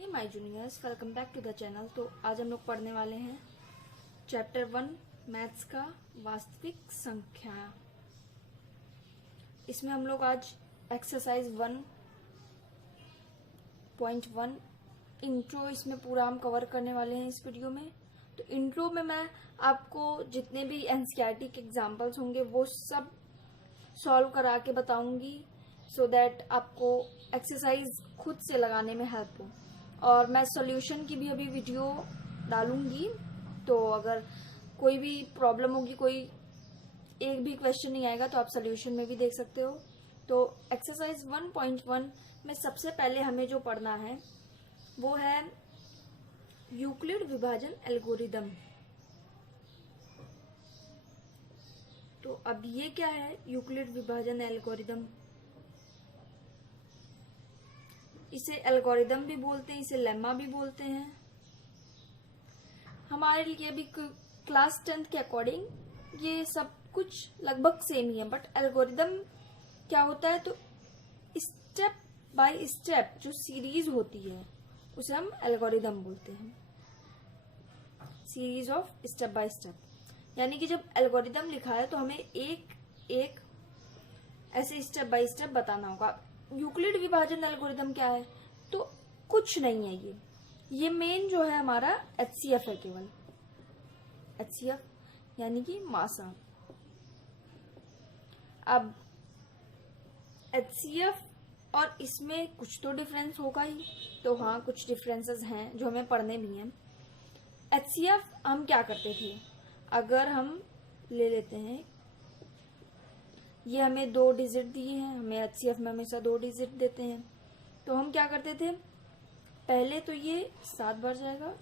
My juniors, welcome back to the channel. तो आज हम लोग पढ़ने वाले हैं चैप्टर 1 मैथ्स का वास्तविक संख्या। इसमें हम लोग आज एक्सरसाइज 1.1 इंट्रो इसमें पूरा हम कवर करने वाले हैं इस वीडियो में। तो इंट्रो में मैं आपको जितने भी एनसीईआरटी के एग्जाम्पल्स होंगे वो सब सॉल्व करा के बताऊंगी, सो दैट आपको एक्सरसाइज खुद से लगाने में हेल्प हो। और मैं सॉल्यूशन की भी अभी वीडियो डालूंगी, तो अगर कोई भी प्रॉब्लम होगी, कोई एक भी क्वेश्चन नहीं आएगा तो आप सॉल्यूशन में भी देख सकते हो। तो एक्सरसाइज 1.1 में सबसे पहले हमें जो पढ़ना है वो है यूक्लिड विभाजन एल्गोरिदम। तो अब ये क्या है यूक्लिड विभाजन एल्गोरिदम? इसे एल्गोरिदम भी बोलते हैं, इसे लेमा भी बोलते हैं। हमारे लिए अभी क्लास 10 के अकॉर्डिंग ये सब कुछ लगभग सेम ही है, बट एल्गोरिदम क्या होता है? तो स्टेप बाय स्टेप जो सीरीज होती है उसे हम एल्गोरिदम बोलते हैं, series of step by step. यानी कि जब एल्गोरिदम लिखा है तो हमें एक एक ऐसे स्टेप बाय स्टेप बताना होगा। यूक्लिड विभाजन एल्गोरिदम क्या है? तो कुछ नहीं है, ये मेन जो है हमारा एचसीएफ है, केवल एचसीएफ यानी कि मासा। अब एचसीएफ और इसमें कुछ तो डिफरेंस होगा ही, तो हाँ कुछ डिफरेंसेस हैं जो हमें पढ़ने भी हैं। एचसीएफ हम क्या करते थे, अगर हम ले लेते हैं ये हमें 2 डिजिट दिए हैं, हमें एचसीएफ में हमेशा 2 डिजिट देते हैं, तो हम क्या करते थे, पहले तो ये 7 बार जाएगा,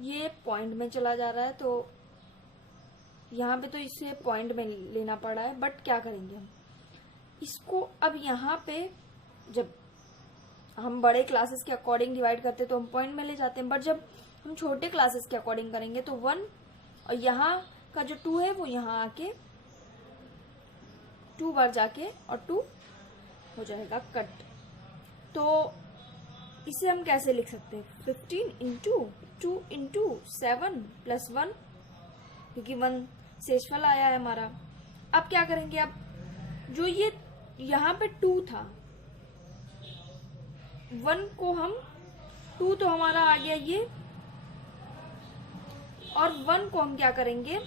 ये पॉइंट में चला जा रहा है, तो यहाँ पे तो इसे पॉइंट में लेना पड़ा है। बट क्या करेंगे हम इसको, अब यहाँ पे जब हम बड़े क्लासेस के अकॉर्डिंग डिवाइड करते तो हम पॉइंट में ले जाते हैं, बट जब हम छोटे क्लासेस के अकॉर्डिंग करेंगे तो 1 और यहाँ का जो 2 है वो यहाँ आके 2 बार जाके और 2 हो जाएगा कट। तो इसे हम कैसे लिख सकते हैं? 15 इंटू 2 इंटू 7 प्लस 1, क्योंकि 1 शेषफल आया है हमारा। अब क्या करेंगे, अब जो ये यहाँ पे 2 था, 1 को हम 2 तो हमारा आ गया ये, और 1 को हम क्या करेंगे,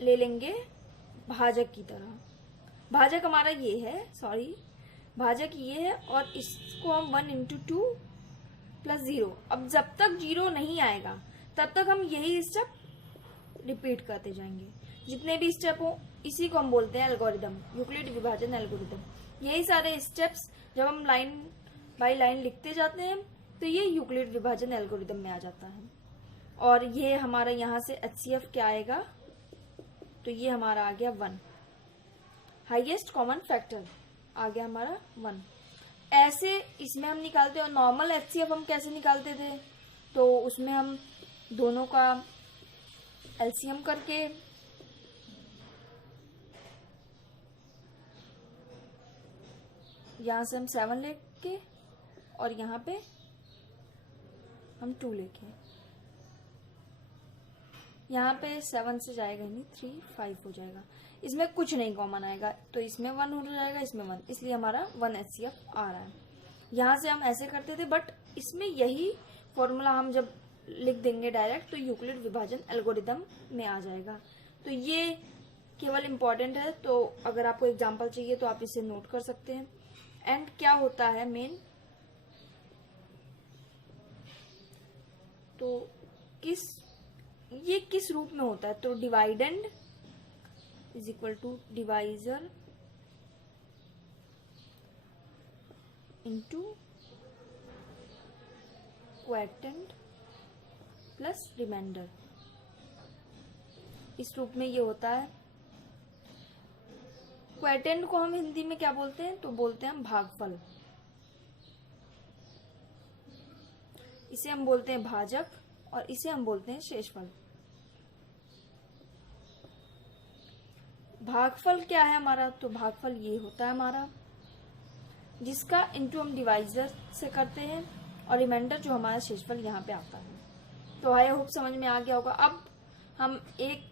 ले लेंगे भाजक की तरह। भाजक हमारा ये है, सॉरी भाजक ये है, और इसको हम 1 इंटू 2 प्लस 0। अब जब तक 0 नहीं आएगा तब तक हम यही स्टेप रिपीट करते जाएंगे, जितने भी स्टेप हो इसी को हम बोलते हैं एल्गोरिदम, यूक्लिड विभाजन एल्गोरिदम। यही सारे स्टेप्स जब हम लाइन बाय लाइन लिखते जाते हैं तो ये यूक्लिड विभाजन एल्गोरिदम में आ जाता है। और ये हमारा यहाँ से एचसीएफ क्या आएगा, तो ये हमारा आ गया 1, हाईएस्ट कॉमन फैक्टर आ गया हमारा 1। ऐसे इसमें हम निकालते हैं। और नॉर्मल एचसीएफ हम कैसे निकालते थे, तो उसमें हम दोनों का एलसीएम करके यहाँ से हम 7 लेके और यहाँ पे हम 2 लेके, यहाँ पे 7 से जाएगा नहीं, 3 5 हो जाएगा। इसमें कुछ नहीं कॉमन आएगा, तो इसमें 1 हो जाएगा, इसमें 1, इसलिए हमारा 1 एचसीएफ आ रहा है। यहाँ से हम ऐसे करते थे, बट इसमें यही फॉर्मूला हम जब लिख देंगे डायरेक्ट तो यूक्लिड विभाजन एल्गोरिदम में आ जाएगा। तो ये केवल इम्पोर्टेंट है, तो अगर आपको एग्जाम्पल चाहिए तो आप इसे नोट कर सकते हैं। एंड क्या होता है मेन, तो ये किस रूप में होता है, तो dividend is equal to divisor into quotient plus reminder, इस रूप में ये होता है। क्वोटिएंट को हम हिंदी में क्या बोलते हैं, तो बोलते हैं हम भागफल, इसे हम बोलते हैं भाजक, और इसे हम बोलते हैं शेषफल। भागफल क्या है हमारा, तो भागफल ये होता है हमारा जिसका इंटू हम डिवाइजर से करते हैं और रिमाइंडर जो हमारा शेषफल यहाँ पे आता है। तो आई होप समझ में आ गया होगा। अब हम एक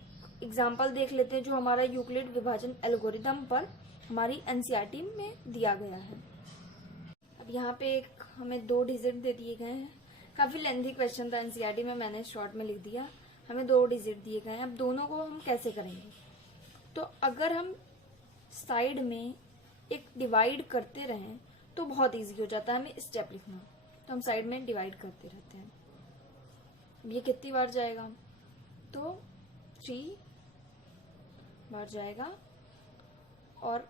एग्जाम्पल देख लेते हैं जो हमारा यूक्लिड विभाजन एल्गोरिदम पर हमारी एनसीईआरटी में दिया गया है। अब यहाँ पे एक हमें 2 डिजिट दे दिए गए हैं। काफी लेंथी क्वेश्चन था एनसीईआरटी में, मैंने शॉर्ट में लिख दिया। हमें 2 डिजिट दिए गए हैं। अब दोनों को हम कैसे करेंगे? तो अगर हम साइड में एक डिवाइड करते रहें तो बहुत इजी हो जाता है हमें स्टेप लिखना। तो हम साइड में डिवाइड करते रहते हैं। ये कितनी बार जाएगा? तो 3 बार जाएगा। और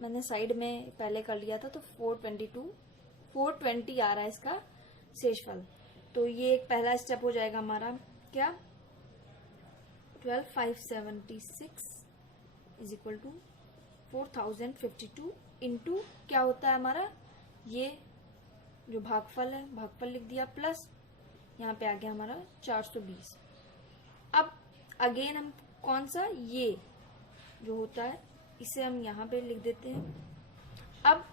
मैंने साइड में पहले कर लिया था तो 420 आ रहा है इसका शेषफल। तो ये एक पहला स्टेप हो जाएगा हमारा। क्या? 12576 इज इक्वल टू 4052 इंटू क्या होता है हमारा, ये जो भागफल है, भागफल लिख दिया, प्लस यहाँ पे आ गया हमारा 420। अब अगेन हम कौन सा, ये जो होता है इसे हम यहाँ पे लिख देते हैं। अब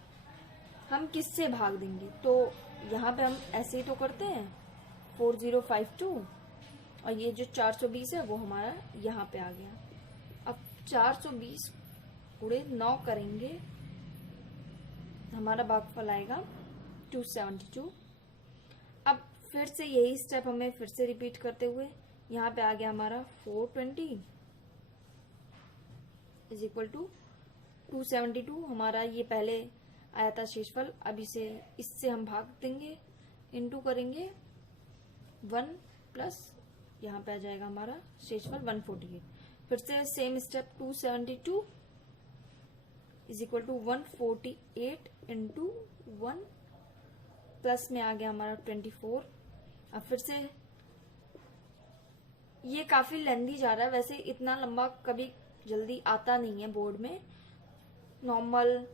हम किससे भाग देंगे? तो यहाँ पे हम ऐसे ही तो करते हैं 4052 और ये जो 420 है वो हमारा यहाँ पे आ गया। अब 420 गुणे 9 करेंगे, हमारा भागफल आएगा 272। अब फिर से यही स्टेप हमें फिर से रिपीट करते हुए यहाँ पे आ गया हमारा 420 इज इक्वल टू 272। हमारा ये पहले आया था शेषफल। अब इससे हम भाग देंगे, इंटू करेंगे 1 प्लस यहाँ पे आ जाएगा हमारा शेषफल 148। फिर से same step 272 is equal to 148 into 1 plus में आ गया हमारा 24। अब फिर से ये काफी लेंदी जा रहा है, वैसे इतना लंबा कभी जल्दी आता नहीं है बोर्ड में, नॉर्मल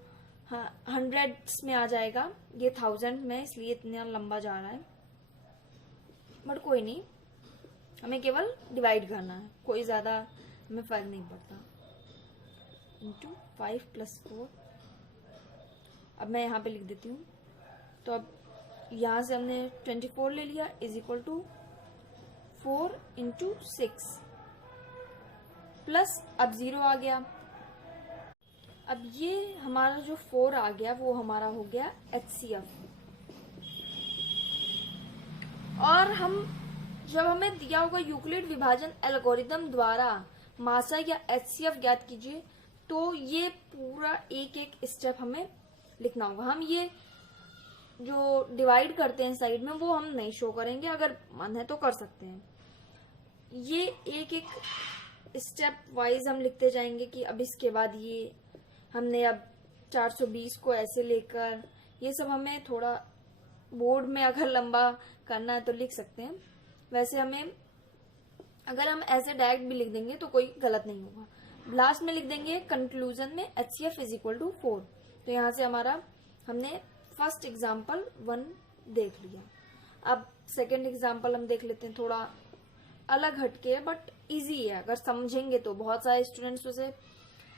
हंड्रेड्स में आ जाएगा, ये 1000 में, इसलिए इतना लंबा जा रहा है। बट कोई नहीं, हमें केवल डिवाइड करना है, कोई ज्यादा हमें फर्क नहीं पड़ता। Into 5 plus 4। अब मैं यहाँ पे लिख देती हूँ। तो अब यहाँ से हमने 24 ले लिया is equal to 4 into 6 plus अब 0 आ गया। अब ये हमारा जो 4 आ गया वो हमारा हो गया HCF। और हम जब हमें दिया होगा यूक्लिड विभाजन एल्गोरिदम द्वारा मासा या HCF ज्ञात कीजिए, तो ये पूरा एक एक स्टेप हमें लिखना होगा। हम ये जो डिवाइड करते हैं साइड में वो हम नहीं शो करेंगे, अगर मन है तो कर सकते हैं। ये एक एक स्टेप वाइज हम लिखते जाएंगे कि अब इसके बाद ये हमने अब 420 को ऐसे लेकर, ये सब हमें थोड़ा बोर्ड में अगर लंबा करना है तो लिख सकते हैं। वैसे हमें अगर हम ऐसे डायरेक्ट भी लिख देंगे तो कोई गलत नहीं होगा। लास्ट में लिख देंगे कंक्लूजन में HCF इज इक्वल टू 4। तो यहाँ से हमारा हमने फर्स्ट एग्जाम्पल 1 देख लिया। अब सेकेंड एग्जाम्पल हम देख लेते हैं, थोड़ा अलग हटके है बट इजी है, अगर समझेंगे तो। बहुत सारे स्टूडेंट्स उसे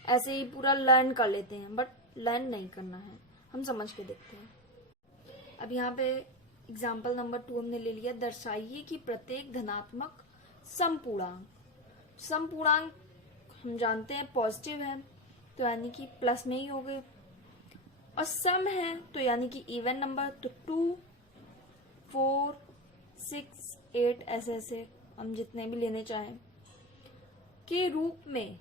ऐसे ही पूरा लर्न कर लेते हैं, बट लर्न नहीं करना है, हम समझ के देखते हैं। अब यहाँ पे एग्जाम्पल नंबर 2 हमने ले लिया। दर्शाइए कि प्रत्येक धनात्मक समपूर्णांक, समपूर्णांक हम जानते हैं पॉजिटिव है तो यानी कि प्लस में ही हो गए, और सम है तो यानी कि इवन नंबर, तो 2, 4, 6, 8 ऐसे ऐसे हम जितने भी लेने चाहें के रूप में,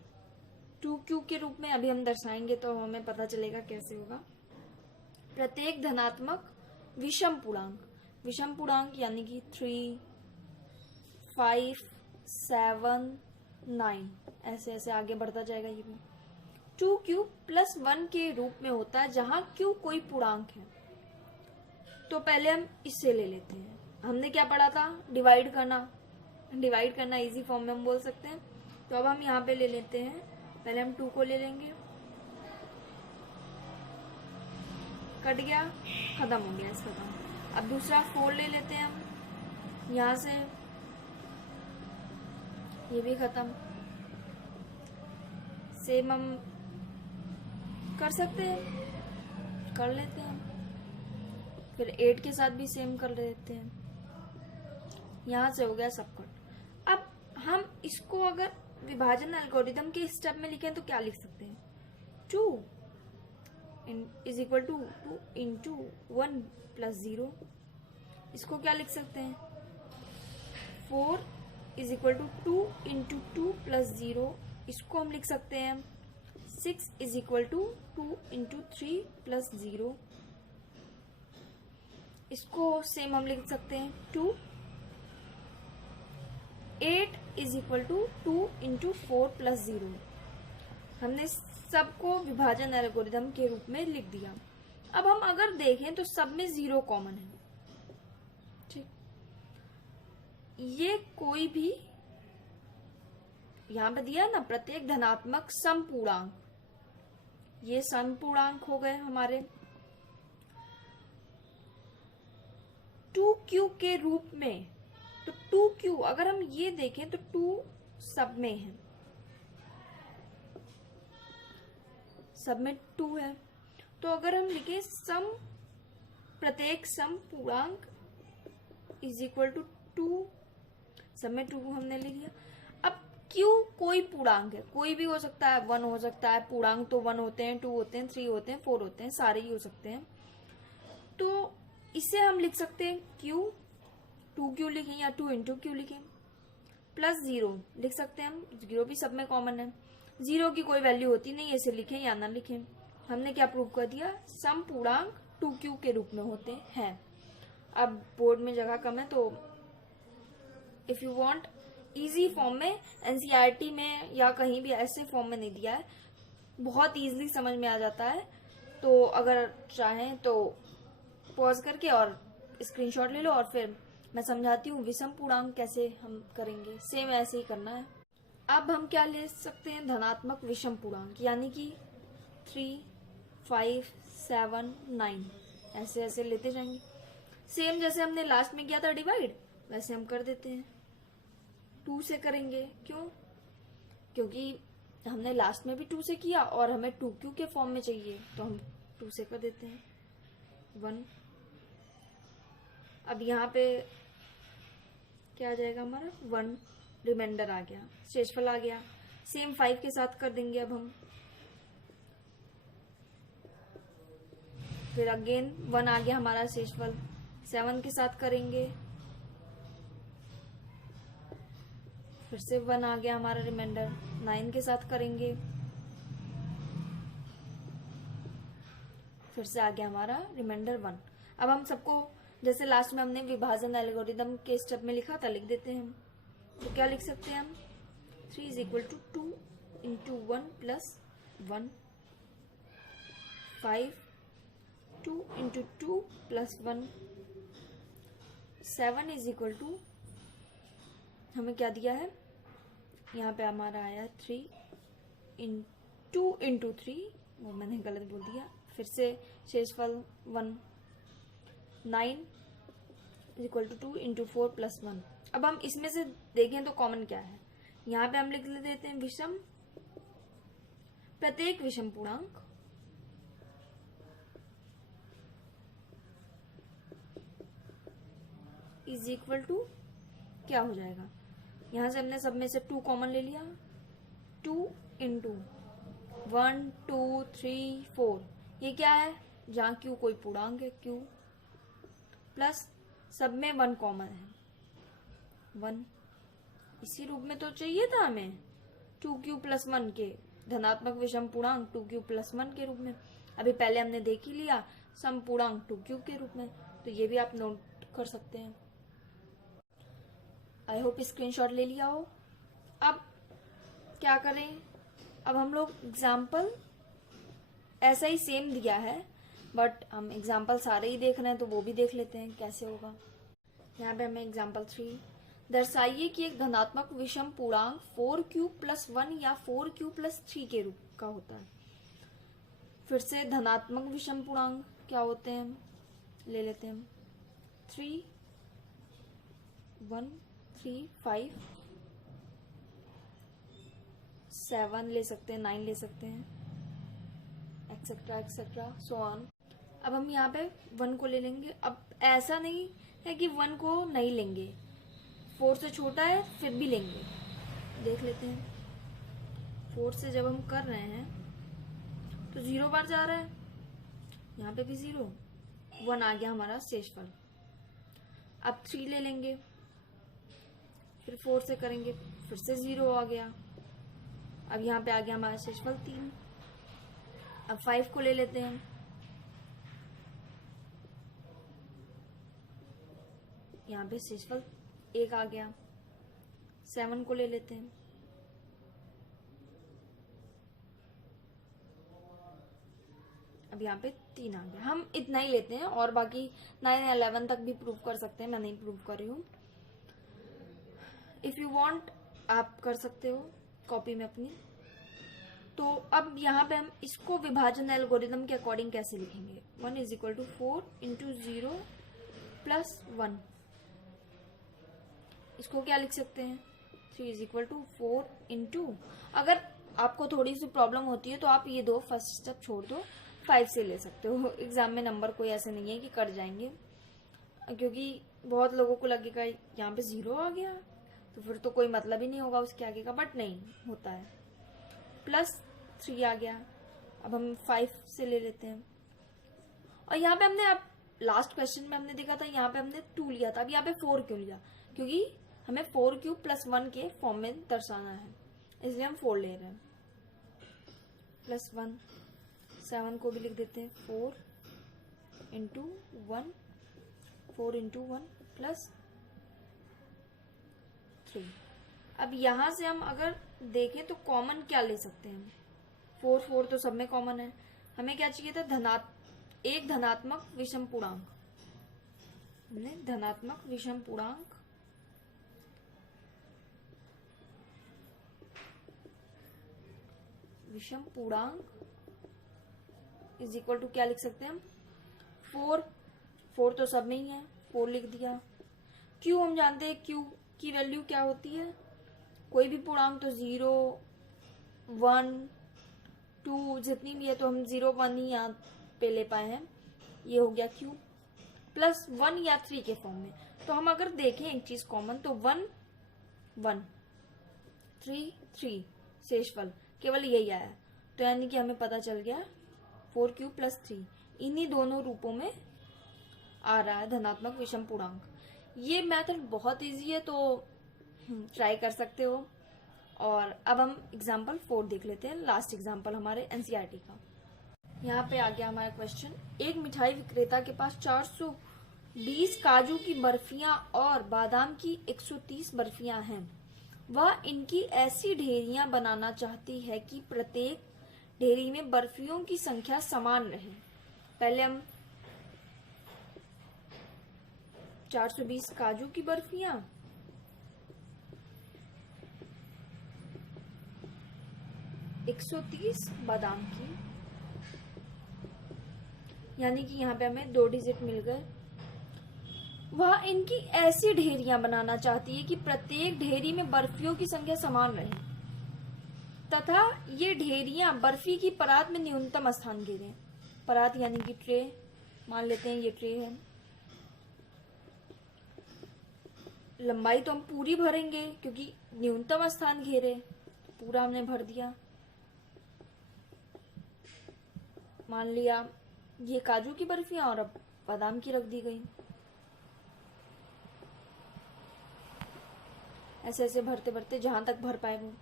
2Q के रूप में अभी हम दर्शाएंगे तो हमें पता चलेगा कैसे होगा। प्रत्येक धनात्मक विषम पूर्णांक, विषम पूर्णांक यानी कि 3, 5, 7, 9 ऐसे ऐसे आगे बढ़ता जाएगा। ये भी 2Q प्लस 1 के रूप में होता है जहां Q कोई पूर्णांक है। तो पहले हम इससे ले लेते हैं। हमने क्या पढ़ा था? डिवाइड करना। डिवाइड करना इजी फॉर्म में हम बोल सकते हैं। तो अब हम यहाँ पे ले लेते हैं, पहले हम 2 को ले लेंगे, कट गया, खत्म हो गया इसका काम। अब दूसरा 4 ले लेते हैं हम, यहाँ से ये भी खत्म। सेम हम कर सकते हैं, कर लेते हैं हम। फिर 8 के साथ भी सेम कर लेते हैं। यहाँ से हो गया सब कट। अब हम इसको अगर विभाजन एल्गोरिथम के स्टेप में लिखें तो क्या लिख सकते हैं? 2 is equal to 2 into 1 plus 0। इसको क्या लिख सकते हैं? 4 is equal to 2 into 2 plus 0। इसको हम लिख सकते हैं 6 is equal to 2 into 3 plus 0। इसको सेम हम लिख सकते हैं 2। 8 is equal to 2 into 4 plus 0। हमने सबको विभाजन एल्गोरिथम के रूप में लिख दिया। अब हम अगर देखें तो सब में 0 कॉमन है। ठीक, ये कोई भी यहां पे दिया है ना, प्रत्येक धनात्मक समपूर्णांक, ये समपूर्णांक हो गए हमारे। 2q के रूप में, तो 2q अगर हम ये देखें तो 2 सब में है, सब में 2 है। तो अगर हम लिखें सम प्रत्येक समपूर्णांक इज इक्वल टू 2, सब में 2 हमने ले लिया। अब q कोई पूर्णांक है, कोई भी हो सकता है, 1 हो सकता है, पूर्णांक तो 1 होते हैं, 2 होते हैं, 3 होते हैं, 4 होते हैं, सारे ही हो सकते हैं। तो इसे हम लिख सकते हैं q, 2q लिखें या 2 इंटू क्यू लिखें, प्लस 0 लिख सकते हैं हम, 0 भी सब में कॉमन है, 0 की कोई वैल्यू होती नहीं, इसे लिखें या ना लिखें। हमने क्या प्रूव कर दिया? समपूर्णांक 2q के रूप में होते हैं। अब बोर्ड में जगह कम है तो if you want easy form में, एनसीईआरटी में या कहीं भी ऐसे फॉर्म में नहीं दिया है, बहुत इजीली समझ में आ जाता है। तो अगर चाहें तो पॉज करके और स्क्रीनशॉट ले लो और फिर मैं समझाती हूँ विषम पूर्णांक कैसे हम करेंगे। सेम ऐसे ही करना है। अब हम क्या ले सकते हैं? धनात्मक विषम पूर्णांक, यानी कि 3, 5, 7, 9 ऐसे ऐसे लेते जाएंगे। सेम जैसे हमने लास्ट में किया था डिवाइड, वैसे हम कर देते हैं। 2 से करेंगे, क्यों? क्योंकि हमने लास्ट में भी 2 से किया और हमें 2q के फॉर्म में चाहिए, तो हम 2 से कर देते हैं। 1। अब यहाँ पे क्या आ जाएगा हमारा? 1 रिमाइंडर आ गया, शेषफल आ गया। सेम 5 के साथ कर देंगे अब हम। फिर अगेन 1 आ गया हमारा शेषफल, 7 के साथ करेंगे। फिर से 1 आ गया हमारा रिमाइंडर, 9 के साथ करेंगे। फिर से आ गया हमारा रिमाइंडर 1। अब हम सबको जैसे लास्ट में हमने विभाजन एल्गोरिथम के स्टेप में लिखा था, लिख देते हैं हम। तो क्या लिख सकते हैं हम? 3 is equal to 2 into 1 plus 1, 5, 2 into 2 plus 1, 7 is equal to, हमें क्या दिया है यहाँ पे? हमारा आया 3 2 इंटू 3, वो मैंने गलत बोल दिया। फिर से शेषफल 1, 9 is equal to 2 into 4 plus 1। अब हम इसमें से देखें तो कॉमन क्या है? यहाँ पे हम लिख देते हैं विषम, प्रत्येक विषम पूर्णांक इज इक्वल टू, क्या हो जाएगा? यहां से हमने सब में से 2 कॉमन ले लिया, 2 इंटू 1, 2, 3, 4, ये क्या है? जहां q कोई पूर्णांक है, q प्लस सब में 1 कॉमन है, 1। इसी रूप में तो चाहिए था हमें 2q प्लस 1 के धनात्मक विषम पूर्णांक 2q प्लस 1 के रूप में। अभी पहले हमने देख ही लिया समपूर्णांक 2q के रूप में, तो ये भी आप नोट कर सकते हैं। आई होप स्क्रीनशॉट ले लिया हो। अब क्या करें? अब हम लोग एग्जाम्पल ऐसा ही सेम दिया है, बट हम एग्जाम्पल सारे ही देख रहे हैं तो वो भी देख लेते हैं कैसे होगा। यहाँ पे हमें एग्जाम्पल 3, दर्शाइए कि एक धनात्मक विषम पूर्णांक 4q प्लस 1 या 4q प्लस 3 के रूप का होता है। फिर से धनात्मक विषम पूर्णांक क्या होते हैं ले लेते हैं। 3, 1, 3, 5, 7 ले सकते हैं, 9 ले सकते हैं, एक्सेट्रा एक्सेट्रा सो ऑन। अब हम यहाँ पे 1 को ले लेंगे। अब ऐसा नहीं है कि 1 को नहीं लेंगे, 4 से छोटा है फिर भी लेंगे। देख लेते हैं। 4 से जब हम कर रहे हैं तो 0 बार जा रहा है, यहाँ पे भी 0, 1 आ गया हमारा शेषफल। अब 3 ले लेंगे, फिर 4 से करेंगे, फिर से 0 आ गया। अब यहाँ पे आ गया हमारा शेषफल 3। अब 5 को ले लेते हैं, यहाँ पे शेषफल 1 आ गया। 7 को ले लेते हैं, अब यहाँ पे 3 आ गया। हम इतना ही लेते हैं और बाकी 9 11 तक भी प्रूव कर सकते हैं, मैं नहीं प्रूव कर रही हूँ। इफ यू वांट आप कर सकते हो कॉपी में अपनी। तो अब यहाँ पे हम इसको विभाजन एल्गोरिथम के अकॉर्डिंग कैसे लिखेंगे? 1 is equal to 4 into 0 plus 1। इसको क्या लिख सकते हैं? 3 इज इक्वल टू 4 इंटू, अगर आपको थोड़ी सी प्रॉब्लम होती है तो आप ये दो फर्स्ट स्टेप छोड़ दो, 5 से ले सकते हो। एग्जाम में नंबर कोई ऐसे नहीं है कि कट जाएंगे, क्योंकि बहुत लोगों को लगेगा यहाँ पे 0 आ गया तो फिर तो कोई मतलब ही नहीं होगा उसके आगे का, बट नहीं होता है। प्लस 3 आ गया, अब हम 5 से ले लेते हैं। और यहाँ पे हमने, अब लास्ट क्वेश्चन में हमने देखा था यहाँ पे हमने 2 लिया था, अब यहाँ पे 4 क्यों लिया? क्योंकि हमें 4 क्यूब प्लस 1 के फॉर्म में दर्शाना है, इसलिए हम 4 ले रहे हैं। प्लस 1, 7 को भी लिख देते हैं 4 इंटू 1, 4 इंटू 1 प्लस 3। अब यहां से हम अगर देखें तो कॉमन क्या ले सकते हैं? 4 4 तो सब में कॉमन है। हमें क्या चाहिए था? एक धनात्मक विषम पूर्णांक। हमने धनात्मक विषम पूर्णांक इज इक्वल टू क्या लिख सकते हैं हम? 4 4 तो सब में ही है, 4 लिख दिया। क्यू हम जानते हैं, क्यू की वैल्यू क्या होती है? कोई भी पूर्णांक तो 0 1 2 जितनी भी है, तो हम 0 1 ही यहाँ पे ले पाए हैं। ये हो गया क्यू प्लस 1 या 3 के फॉर्म में। तो हम अगर देखें एक चीज कॉमन, तो 1 1 3 3 शेषफल केवल यही आया। तो यानी कि हमें पता चल गया 4 क्यूब प्लस 3 इन्हीं दोनों रूपों में आ रहा है धनात्मक विषम पूर्णांक। ये मेथड बहुत इजी है, तो ट्राई कर सकते हो। और अब हम एग्जाम्पल 4 देख लेते हैं, लास्ट एग्जाम्पल हमारे एनसीईआरटी का। यहाँ पे आ गया हमारा क्वेश्चन। एक मिठाई विक्रेता के पास 420 काजू की बर्फियां और बादाम की 130 बर्फियां हैं। वह इनकी ऐसी ढेरियां बनाना चाहती है कि प्रत्येक ढेरी में बर्फियों की संख्या समान रहे। पहले हम 420 काजू की बर्फियां, 130 बादाम की, यानी कि यहाँ पे हमें 2 डिजिट मिल गए। वह इनकी ऐसी ढेरियां बनाना चाहती है कि प्रत्येक ढेरी में बर्फियों की संख्या समान रहे तथा ये ढेरियां बर्फी की परात में न्यूनतम स्थान घेरें। परात यानी कि ट्रे, मान लेते हैं ये ट्रे है। लंबाई तो हम पूरी भरेंगे क्योंकि न्यूनतम स्थान घेरे, पूरा हमने भर दिया। मान लिया ये काजू की बर्फियां और अब बादाम की रख दी गई। ऐसे ऐसे भरते भरते जहां तक भर पाए वो।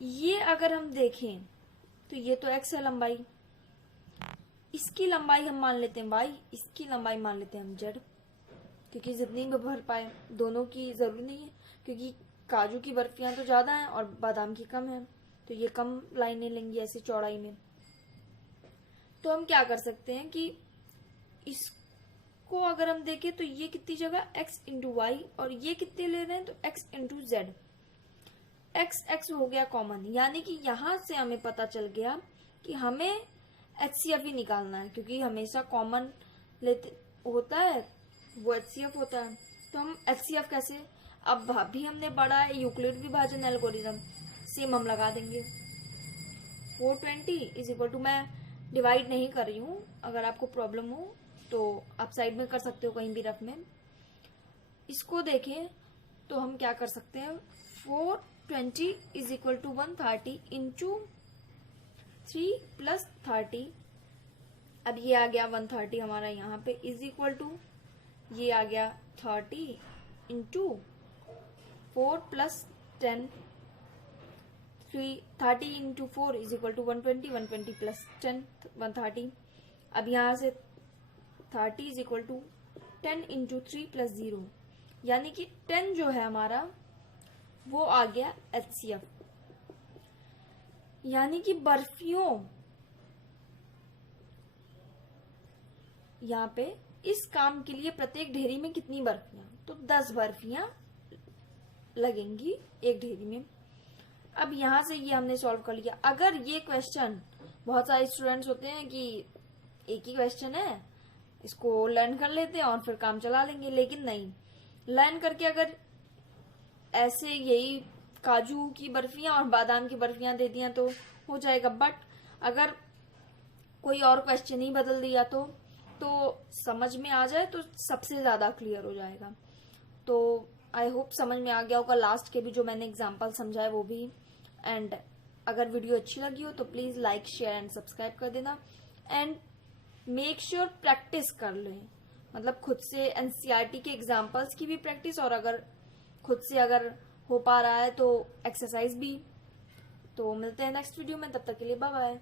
ये अगर हम देखें तो ये तो x है लंबाई, इसकी लंबाई हम मान लेते हैं y, इसकी लंबाई मान लेते हैं हम z, क्योंकि जितनी भी भर पाए, दोनों की जरूरी नहीं है, क्योंकि काजू की बर्फियां तो ज्यादा हैं और बादाम की कम है, तो ये कम लाइनें लेंगी ऐसी चौड़ाई में। तो हम क्या कर सकते हैं कि इसको अगर हम देखें तो ये कितनी जगह x इंटू वाई, और ये कितने ले रहे हैं तो x इंटू जेड। x हो गया कॉमन, यानी कि यहां से हमें पता चल गया कि हमें HCF ही निकालना है, क्योंकि हमेशा कॉमन लेते होता है वो HCF होता है। तो हम HCF कैसे, अब भी हमने पढ़ा है यूक्लिड विभाजन एल्गोरिथम, सेम हम लगा देंगे। 420 इज इक्वल टू, मैं डिवाइड नहीं कर रही हूँ, अगर आपको प्रॉब्लम हो तो आप साइड में कर सकते हो कहीं भी रफ में। इसको देखें तो हम क्या कर सकते हैं, 420 is equal to 130 into 3 plus 30। अब ये आ गया 130 हमारा यहाँ पे इज इक्वल टू, ये आ गया 30 into 4 plus 10, 30 into 4 is equal to 120, 120 plus 10 130। अब यहाँ से 30 is equal to 10 into 3 plus 0, यानी कि 10 जो है हमारा वो आ गया HCF। यानी कि बर्फियों, यहाँ पे इस काम के लिए प्रत्येक ढेरी में कितनी बर्फियां, तो 10 बर्फियां लगेंगी एक ढेरी में। अब यहां से ये हमने सॉल्व कर लिया। अगर ये क्वेश्चन, बहुत सारे स्टूडेंट्स होते हैं कि एक ही क्वेश्चन है, इसको लर्न कर लेते हैं और फिर काम चला लेंगे, लेकिन नहीं, लर्न करके अगर ऐसे यही काजू की बर्फियां और बादाम की बर्फियां दे दिया तो हो जाएगा। बट अगर कोई और क्वेश्चन ही बदल दिया तो समझ में आ जाए तो सबसे ज्यादा क्लियर हो जाएगा। तो आई होप समझ में आ गया होगा, लास्ट के भी जो मैंने एग्जाम्पल समझाए वो भी। एंड अगर वीडियो अच्छी लगी हो तो please like share and subscribe कर देना। एंड मेक श्योर प्रैक्टिस कर लें, मतलब खुद से एनसीईआरटी के एग्जाम्पल्स की भी प्रैक्टिस, और अगर खुद से अगर हो पा रहा है तो एक्सरसाइज भी। तो मिलते हैं नेक्स्ट वीडियो में, तब तक के लिए बाय बाय।